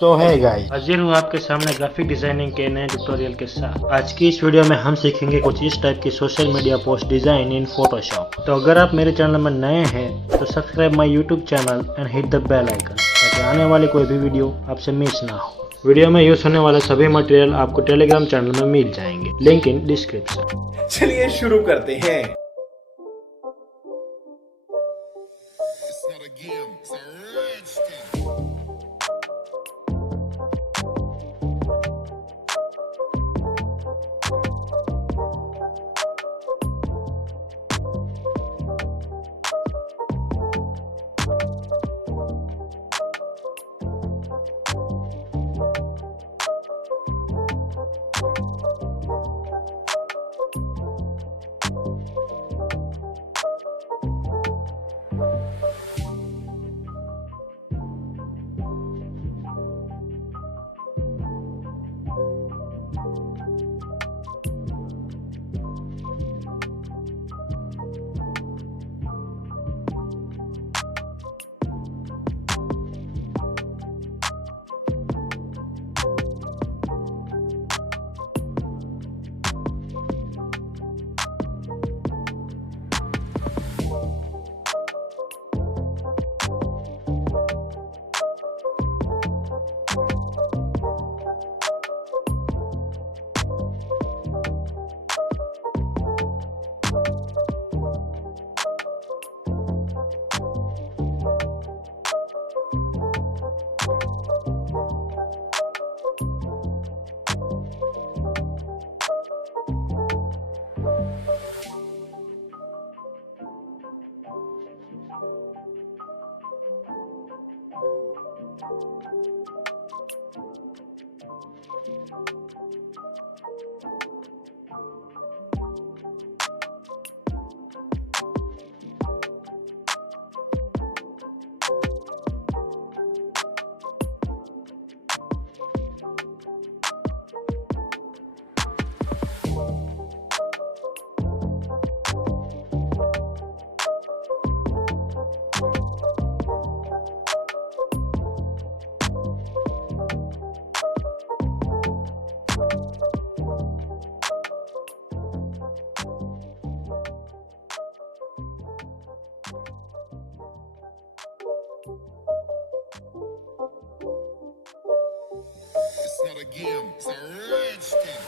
तो है गाइस, हाजिर हूँ आपके सामने ग्राफिक डिजाइनिंग के नए ट्यूटोरियल के साथ। आज की इस वीडियो में हम सीखेंगे कुछ इस टाइप की सोशल मीडिया पोस्ट डिजाइन इन फोटोशॉप। तो अगर आप मेरे चैनल में नए हैं तो subscribe my YouTube channel and hit the bell icon ताकि आने वाली कोई भी वीडियो आपसे मिस ना हो। वीडियो में यूज होने वाले सभी मटेरियल आपको टेलीग्राम चैनल में मिल जाएंगे, लिंक इन डिस्क्रिप्शन। चलिए शुरू करते हैं। It's not a game, it's a rich thing.